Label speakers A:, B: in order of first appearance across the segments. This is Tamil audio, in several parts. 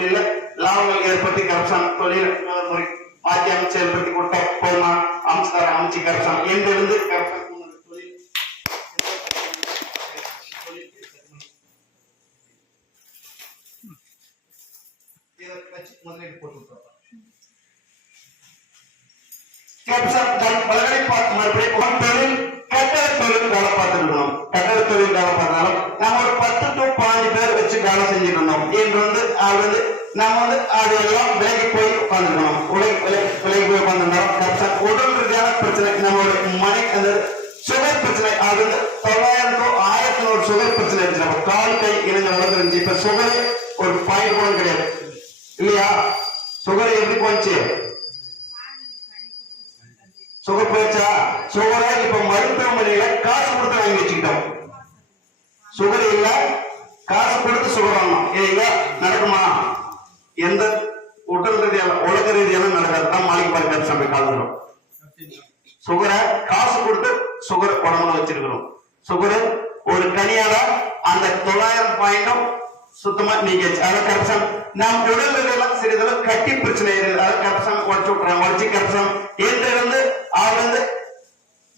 A: தொழில லாபங்கள் ஏற்படுத்தி கரப்ஷன் தொழில் முறை மாற்றி அமைச்சு செயல்படுத்தி கொடுத்த போதுமா அமைச்சு அமைச்சு கரப்ஷன் என்றிருந்து கரப்ஷன் முதலீடு போட்டு விட்டுறோம். பார்த்து மறுபடியும் தொழில் கட்டட தொழில் வேலை பார்த்துருக்கணும் கட்டட தொழில் வேலை பார்த்தாலும் நம்ம ஒரு பத்து டு பாஞ்சு பேர் வச்சு வேலை செஞ்சிருந்தோம் என்று நம்ம வந்து அது எல்லாம் விலகி போய் உட்காந்துருக்கணும் உலகி விலகி விலகி போய் உட்காந்துருந்தோம் கேப்சர் உடல் ரீதியான பிரச்சனை நம்மளோட மனை அந்த சுகர் பிரச்சனை அது வந்து தொள்ளாயிரம் to ஆயிரத்தி நூறு சுகர் பிரச்சனை இருந்துச்சு. நம்ம கால் கை இணைஞ்ச வளர்ந்துருந்துச்சு இப்ப சுகர் ஒரு பாயிண்ட் கூட கிடையாது. இல்லையா? சுகர் எப்படி போச்சு சுகர் போச்சா சுகரை? இப்ப மருத்துவமனையில காசு கொடுத்து வாங்கி வச்சுக்கிட்டோம். சுகர் இல்ல காசு கொடுத்து சுகர் வாங்கணும் நடக்குமா? எந்த உடல் ரீதியான உலக ரீதியான நடக்காது தான் மாளிகை பார்க்க சபை காலணும் சுகரை காசு கொடுத்து சுகர் உடம்புல வச்சிருக்கிறோம். சுகரு ஒரு கனியால அந்த தொள்ளாயிரம் பாயிண்டும் சுத்தமா நீக்கிச்சு அதை கரப்ஷன் நாம் உடல் எல்லாம் சிறிதளவு கட்டி பிரச்சனை இருக்குது அதை கரப்ஷன் உடச்சு விட்டுறாங்க. உடச்சு கரப்ஷன் இருந்து ஆறு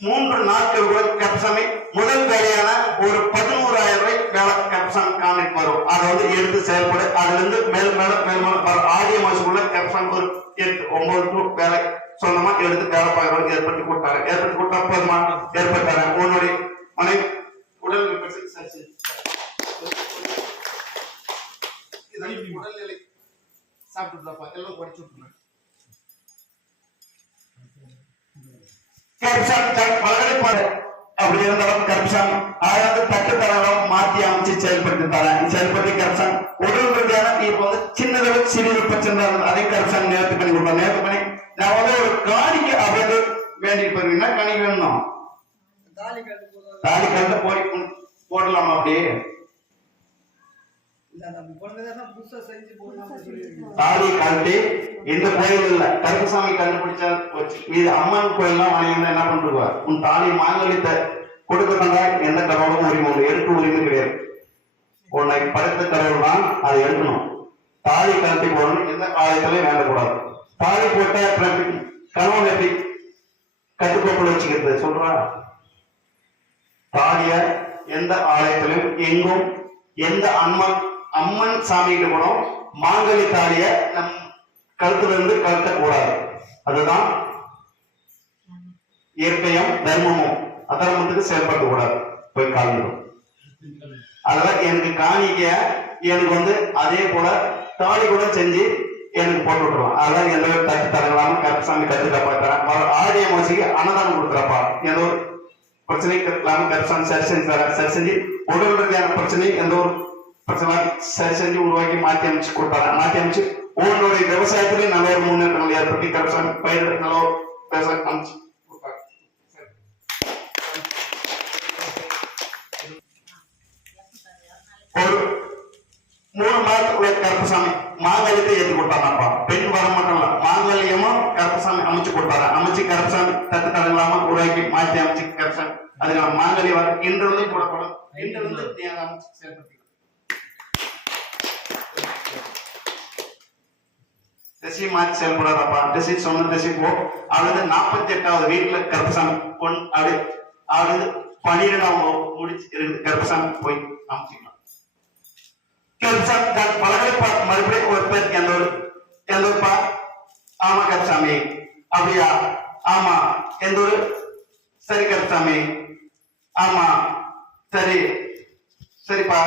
A: மூன்று நாட்கள் கூட கப்சாமி முதல் வேலையான ஒரு பதினோராயிரம் ரூபாய் வேலை கப்சாம் கான்ட்ராக்ட் வரும். அதை வந்து எடுத்து செயல்பட. அதுல இருந்து மேல் மேல மேல் மேல வர ஆடியோ மாசத்துக்குள்ள கப்சாம் ஒரு எட்டு ஒன்பது டு வேலை சொந்தமா எடுத்து வேலை பார்க்கறவங்க ஏற்படுத்தி கொடுத்தாங்க ஏற்படுத்தி கொடுத்தா போதுமா ஏற்பட்டாங்க உன்னுடைய மனை உடல் சரி, சரி. உடல்நிலை சாப்பிட்டுதாப்பா எல்லாம் குறைச்சு விட்டுருங்க. கரப்ஷன் பலகடை அப்படி இருந்தாலும் கரப்ஷன் அதாவது தட்டு தரலாம் மாத்தி அமைச்சு செயல்படுத்தி தரேன். செயல்படுத்தி கரப்ஷன் உடல் ரீதியான இப்ப வந்து சின்னதளவு சிறிது பிரச்சனை. அதை கரப்ஷன் நேர்த்து பண்ணி கொடுப்பேன் நேர்த்து பண்ணி நான் வந்து ஒரு காணிக்கு அப்படின்னு வேண்டிட்டு போயிருக்கீங்கன்னா காணிக்கு வேணும்
B: தாலி
A: கண்டு போய் போடலாமா அப்படியே?
B: இல்ல நம்ம குழந்தைதான் புதுசா செஞ்சு போடலாம் சொல்லியிருக்கீங்க
A: தாலி கழட்டி இந்த கோயில் இல்ல. கருப்பசாமி கண்டுபிடிச்சா இது அம்மன் கோயில்லாம் வணங்கி என்ன பண்ணிருவார் உன் தாலி மாங்கலித்த கொடுக்க எந்த கடவுளும் உரிமை உண்டு எடுக்க உரிமை கிடையாது. உன்னை படைத்த கடவுள் தான் அதை எடுக்கணும். தாலி கலத்தி போடணும். எந்த ஆலயத்திலையும் வேண்டக்கூடாது. தாலி போட்ட கணவன் எப்படி? கட்டுக்கோப்பில் வச்சுக்கிறது. சொல்றா? தாலிய எந்த ஆலயத்திலும் எங்கும் எந்த அம்மன் அம்மன் சாமிகிட்ட போனோம். மாங்கலி தாலிய நம் கழுத்துல இருந்து கழட்டக்கூடாது. அதுதான் இயற்கையும் தர்மமும். அதர்மத்துக்கு செயல்பட கூடாது. போய் கலந்துடும் அதெல்லாம் எனக்கு காணிக்க எனக்கு வந்து அதே போல தாலி கூட செஞ்சு எனக்கு போட்டு விட்டுருவான். அதெல்லாம் எந்த ஒரு தட்டு தரலாம கருப்பசாமி கத்து காப்பாத்துறேன். ஆடிய மோசிக்கு அன்னதானம் கொடுக்குறப்பா. எந்த ஒரு பிரச்சனையும் இல்லாம கருப்பசாமி சரி செஞ்சு தரேன் சரி செஞ்சு உடல் ரீதியான பிரச்சனையும் எந்த ஒரு பிரச்சனை சரி செஞ்சு உருவாக்கி மாற்றி அமைச்சு கொடுத்தாரேன் மாற்றி அமைச்சு உங்களுடைய விவசாயத்திலேயே நல்ல ஒரு முன்னேற்றங்கள் ஏற்படுத்தி கருப்பசாமி பயிர் நல்ல ஒரு விவசாயம் அமைச்சு கொடுத்தாரு சரி. ஒரு மூணு மாதத்துக்குள்ள கருப்பசாமி மாங்கல்யத்தை பெண் வரம் மட்டும் இல்ல மாங்கல்யமும் கருப்பசாமி அமைச்சு கொடுத்தாரு? அமைச்சு கருப்பசாமி தட்டு தடை உருவாக்கி மாற்றி அமைச்சு கருப்பசாமி. அதுக்கான மாங்கல்ய வரம் இன்று வந்து போடப்படும். இன்று வந்து அமைச்சு செயல்படுத்திக்கலாம் திசை மாற்றி செயல்படாதப்பா. திசை சொன்ன திசை போ. அல்லது நாற்பத்தி எட்டாவது வீட்டுல கருப்பசாமி பொன் அப்படி அல்லது பனிரெண்டாவது முடிச்சு இருக்குது. கருப்பசாமி போய் அமைச்சிக்கலாம். கருப்பசாமி தன் பலகடை மறுபடியும் ஒரு பேர் எந்த ஒரு எந்த ஆமா கருப்பசாமி அப்படியா? ஆமா. எந்த ஒரு சரி கச்சாமி ஆமா. சரி. சரிப்பா.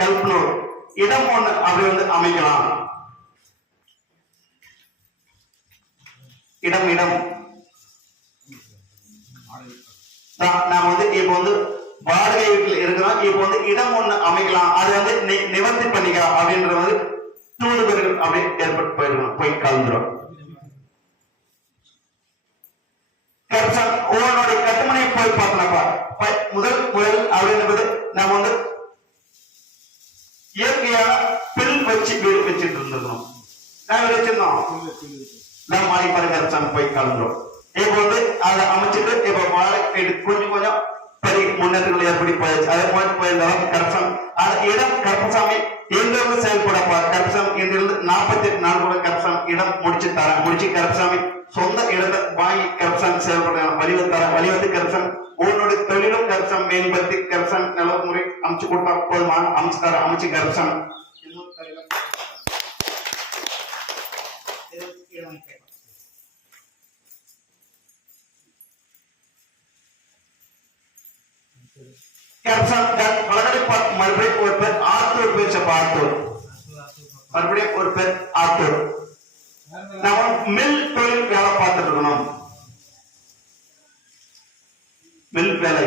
A: கல்பனூர். இடம் ஒண்ணு அப்படி வந்து அமைக்கலாம். இடம் இடம். நான் வந்து இப்ப வந்து வாடகை வீட்டில் இருக்கிறோம் இப்ப வந்து இடம் ஒண்ணு அமைக்கலாம் அது வந்து நிவர்த்தி பண்ணிக்கலாம் அப்படின்றது வந்து தூண்டு பேர்கள் அப்படியே ஏற்பட்டு போயிருக்கணும் போய் கலந்துரும். உங்களுடைய கட்டுமனையை போய் பார்த்தனப்பா முதல் முதல் அப்படின்றது நம்ம வந்து இயற்கையா பில் வச்சு வீடு வச்சுட்டு இருந்திருக்கணும். நாங்க வச்சிருந்தோம். நம்ம மாறி பாருங்க போய் கலந்துரும். இப்ப வந்து அதை அமைச்சிட்டு இப்ப வாழை வீடு கொஞ்சம் கொஞ்சம் பெரிய முன்னேற்றங்கள் எப்படி போயாச்சு அதே மாதிரி போயிருந்தாலும் கரப்ஷன் அது இடம் கருப்பசாமி எங்கிருந்து செயல்படப்பா கருப்பசாமி இங்கிருந்து நாற்பத்தி எட்டு நாள் கூட கருப்பசாமி இடம் முடிச்சு தரேன். முடிச்சு கருப்பசாமி சொந்த இடத்தை வாங்கி கருப்பசாமி செயல்படுறாங்க. வழிவ தர வழிவந்து கருப்பசாமி உன்னோட தொழிலும் கருப்பசாமி மேம்படுத்தி கருப்பசாமி நல்ல முறை அமைச்சு கொடுத்தா போதுமா? அமைச்சு தர அமைச்சு கருப்பசாமி இன்னொரு தலைவர். இது மறுபடியும் ஒரு பெண் ஆத்தூர் பேச்சப்பா ஆத்தூர் மறுபடியும் ஒரு பெண் ஆத்தூர். நம்ம மில் தொழில் வேலை பார்த்துட்டு இருக்கணும். மில் வேலை.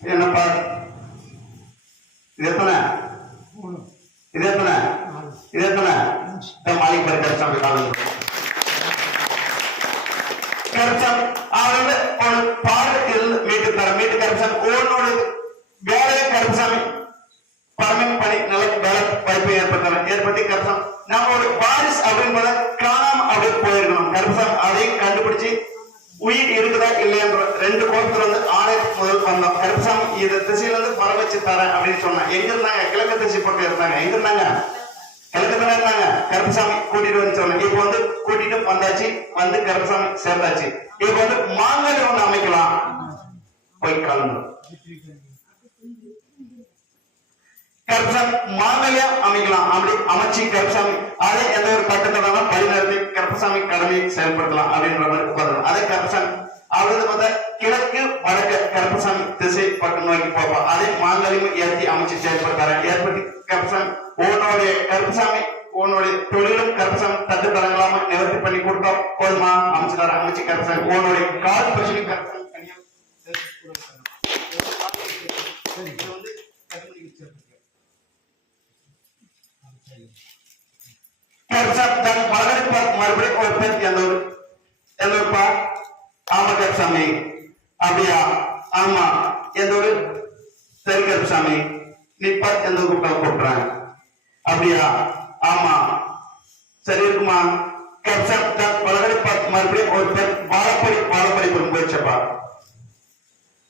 A: என்னப்பா? இது எத்தனை இது எத்தனை இது எத்தனை இந்த மாளிகை காலம். கருச்சாமி அவர் ஒரு பாடத்தில் மீட்டு தர மீட்டு கருச்சாமி ஒன்னோட வேலையை கருச்சாமி பர்மனன்ட் பணி நல்ல வேலை வாய்ப்பு ஏற்படுத்தல ஏற்படுத்தி கரப்ஷன் நம்ம ஒரு வாரிஸ் அப்படின்றத காணாம அப்படியே போயிருக்கணும். கருப்பசாமி அதையும் கண்டுபிடிச்சு உயிர் இருக்குதா இல்லையன்ற ரெண்டு கோலத்துல இருந்து ஆணை முதல் வந்தோம். கருப்பசாமி இந்த திசையில இருந்து வர வச்சு தரேன் அப்படின்னு சொன்னேன் எங்க இருந்தாங்க? கிழக்கு திசை பக்கம் இருந்தாங்க. எங்க இருந்தாங்க? கிழக்கு தானே இருந்தாங்க. கருப்பசாமி கூட்டிட்டு வந்து சொன்னாங்க. இப்ப வந்து கூட்டிட்டு வந்தாச்சு. வந்து கருப்பசாமி சேர்ந்தாச்சு. இப்ப வந்து மாங்கல்யம் ஒண்ணு அமைக்கலாம். போய் கலந்து. கருப்பசாமி மாமலையா அமைக்கலாம். அப்படி அமைச்சு கருப்பசாமி. அதே எந்த ஒரு கட்டத்தோட பரிணாமத்தை கருப்பசாமி கடமையை செயல்படுத்தலாம் அப்படின்ற மாதிரி உட்கார்ந்து அதே கருப்பசாமி. அவரது பார்த்தா கிழக்கு வடக்கு கருப்பசாமி திசை பக்கம் நோக்கி பார்ப்போம். அதே மாங்கல்யம் ஏற்றி அமைச்சு செயல்படுத்தாரு. ஏற்படுத்தி கருப்பசாமி உன்னுடைய கருப்பசாமி உன்னுடைய தொழிலும் கருப்பசாமி தட்டு தரங்களாம நிவர்த்தி பண்ணி கொடுத்தோம். போதுமா? அமைச்சுதாரு அமைச்சு கருப்பசாமி உன்னுடைய கால் பிரச்சனை கருப்பசாமி கருப்சாமி தன் பார்த்து மறுபடியும் ஒரு பேர் எந்த ஊர் ஆமா அப்படியா ஆமா எந்த சரி கருப்சாமி நீ பார்த்து எந்த ஊருக்கு கூப்பிடுறாங்க அப்படியா ஆமா சரி இருக்குமா கருப்சாமி தன் பார்த்து மறுபடியும் ஒரு பேர் வாழப்படி வாழப்படி கொண்டு போயிடுச்சப்பா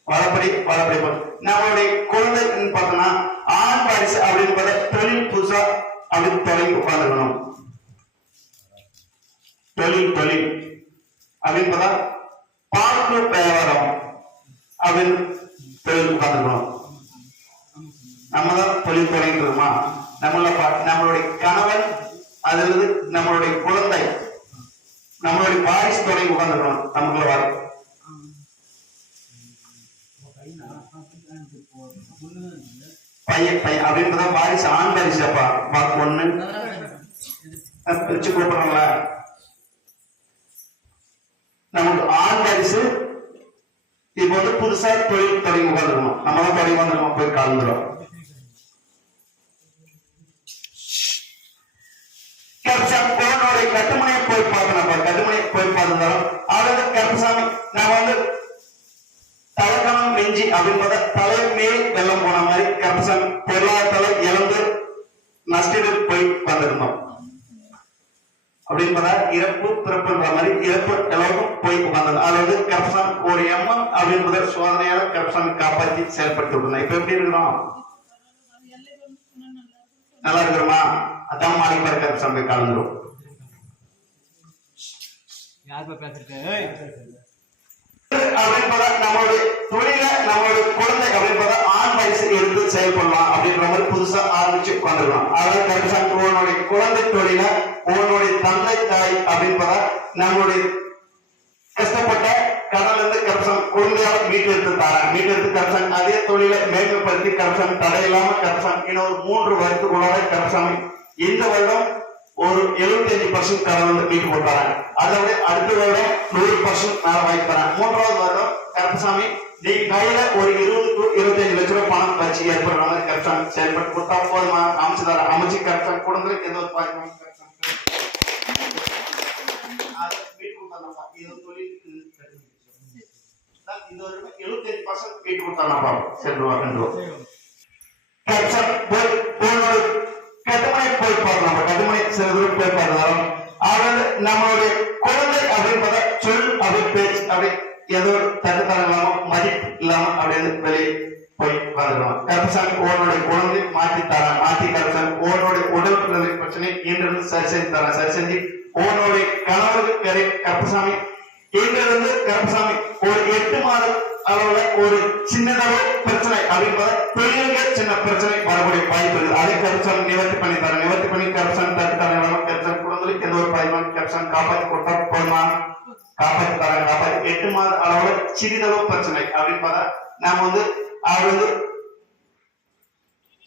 A: வாழப்படி வாழப்படி நம்மளுடைய குழந்தைன்னு பார்த்தோம்னா ஆண் பாரிசு அப்படின்னு பார்த்தா தொழில் புதுசா அப்படின்னு தொடங்கி உட்காந்துக்கணும் தொழில் தொழில். அப்படின்னு பார்த்தா பாக்கு வியாபாரம் அப்படின்னு தொழில் உட்காந்துக்கணும் நம்ம தான் தொழில் தொடங்கிட்டு இருக்கோமா? நம்மள நம்மளுடைய கணவன் அதிலிருந்து நம்மளுடைய குழந்தை நம்மளுடைய வாரிசு தொடங்கி உட்காந்துக்கணும் நமக்குள்ள வர. பையன் பையன் அப்படின்றத வாரிசு ஆண் வாரிசு அப்பா. ஒண்ணு. பிரிச்சு கொடுக்குறாங்களா நமக்கு ஆண் வாரிசு இப்ப வந்து புதுசா தொழில் தொடங்கி உட்காந்துருக்கணும் நம்ம தான் தொடங்கி வந்துருக்கோம் போய் கலந்துரும். கருப்பசாமி கோவனுடைய கட்டுமனையை போய் பார்க்கணும் கட்டுமனையை போய் பார்த்திருந்தாலும் அதாவது வந்து கருப்பசாமி நான் வந்து தலைக்கணம் நெஞ்சி அப்படின்றத தலை மேல் வெள்ளம் போன மாதிரி கருப்பசாமி பொருளாதாரத்தை இழந்து நஷ்டிட்டு போய் வந்திருந்தோம் அப்படின்றத இறப்பு பிறப்புன்ற மாதிரி இறப்பு எல்லோருக்கும் போய் உட்கார்ந்தது அது வந்து கருப்பசாமி ஒரு எம்எம் அப்படின்றத சோதனையால கருப்பசாமி காப்பாற்றி செயல்படுத்தி விட்டுருந்தோம் இப்ப எப்படி இருக்கிறோம் நல்லா இருக்கிறோமா அதான் மாணிக்க கருப்பசாமி கலந்துரும். நம்மளுடைய தொழில நம்மளுடைய குழந்தை அப்படின்றத ஆண் வயசு எடுத்து செயல்படலாம் அப்படின்ற மாதிரி புதுசா ஆரம்பிச்சு உட்காந்துருக்கலாம் அதாவது கருப்பசாமி உன்னுடைய குழந்தை தொழில உன்னுடைய தந்தை தாய் அப்படின்றத நம்மளுடைய மீட்டெடுத்து எடுத்து தரேன் மீட்டு எடுத்து அதே தொழிலை மேம்படுத்தி கரசாமி தடையில்லாம கரசாமி இன்னும் ஒரு மூன்று வருடத்துக்குள்ளார கரசாமி இந்த வருடம் ஒரு 75% பர்சன்ட் கடன் வந்து மீட்டு போட்டாங்க அதை விட அடுத்த வருடம் நூறு பர்சன்ட் மேல வாங்கி தரேன் மூன்றாவது வருடம் கரசாமி நீ கையில ஒரு இருபது டு இருபத்தஞ்சு லட்ச ரூபாய் பணம் வச்சு ஏற்படுற மாதிரி கரப்ஷன் செயல்பட்டு கொடுத்தா போதுமா? அமைச்சு தரேன் அமைச்சு கரப்ஷன் குழந்தைக்கு எந்த ஒரு பாதிப்பும் கரப்ஷன் அது மீட்டு கொடுத்தாங்கப்பா. இது ஒரு தொழில் இது கட்டுப்படி. தான் இது ஒரு 75% மீட்டு கொடுத்தாங்கப்பா. சென்று வா, சென்று வா. கரப்ஷன் போய் உன்னோட கட்டுமனை போய் பார்க்கலாம் நம்ம கட்டுமனை சில தூரம் போய் பார்க்கலாம் அதாவது நம்மளுடைய குழந்தை அப்படின்றத சொல் அப்படி பேச்சு அப்படி ஏதோ தட்டுத்தரம் இல்லாம மதிப்பு இல்லாம அப்படின்னு வெளியே போய் வந்துடலாம் கருப்பசாமி உன்னுடைய குழந்தை மாற்றி தரேன் மாற்றி கருப்பசாமி உன்னுடைய உடல் பிரச்சனை இன்றிருந்து சரி செஞ்சு தரேன் சரி செஞ்சு உன்னுடைய கணவருக்கு கரை கருப்பசாமி இன்றிருந்து கருப்பசாமி ஒரு எட்டு மாதம் அளவுல ஒரு சின்னதளவு பிரச்சனை அப்படின்றத பெரிய சின்ன பிரச்சனை வரக்கூடிய வாய்ப்பு இருக்கு அதை கருப்பசாமி நிவர்த்தி பண்ணி தரேன். நிவர்த்தி பண்ணி கருப்பசாமி தட்டு தரேன். கருப்பசாமி குழந்தைக்கு எந்த ஒரு பதிமூணு கருப்பசாமி காப்பாற்றி கொடுத்தா போதுமா? காப்பாற்றி தரேன். காப்பாற்றி எட்டு மாத அளவுல சிறிதளவு பிரச்சனை அப்படின்னு பார்த்தா நாம வந்து அவர் வந்து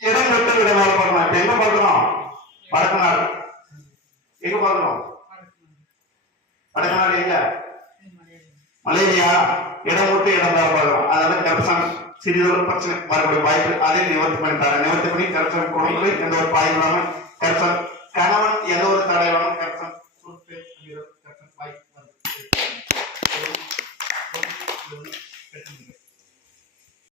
A: இடம் விட்டு விட வேலை பார்க்கணும். இப்ப எங்க பார்க்கணும்? வடக்கு நாடு எங்க பார்க்கணும்? வடக்கு நாடு எங்க? மலேரியா இடம் விட்டு இடம் வேலை பார்க்கணும் அதனால கரப்ஷன் சிறிதளவு பிரச்சனை வரக்கூடிய வாய்ப்பு அதை நிவர்த்தி பண்ணி தரேன். நிவர்த்தி பண்ணி கரப்ஷன் குடும்பங்களை எந்த ஒரு பாயம் இல்லாமல் கரப்ஷன் கணவன் எந்த ஒரு தடை இல்லாம கரப்ஷன்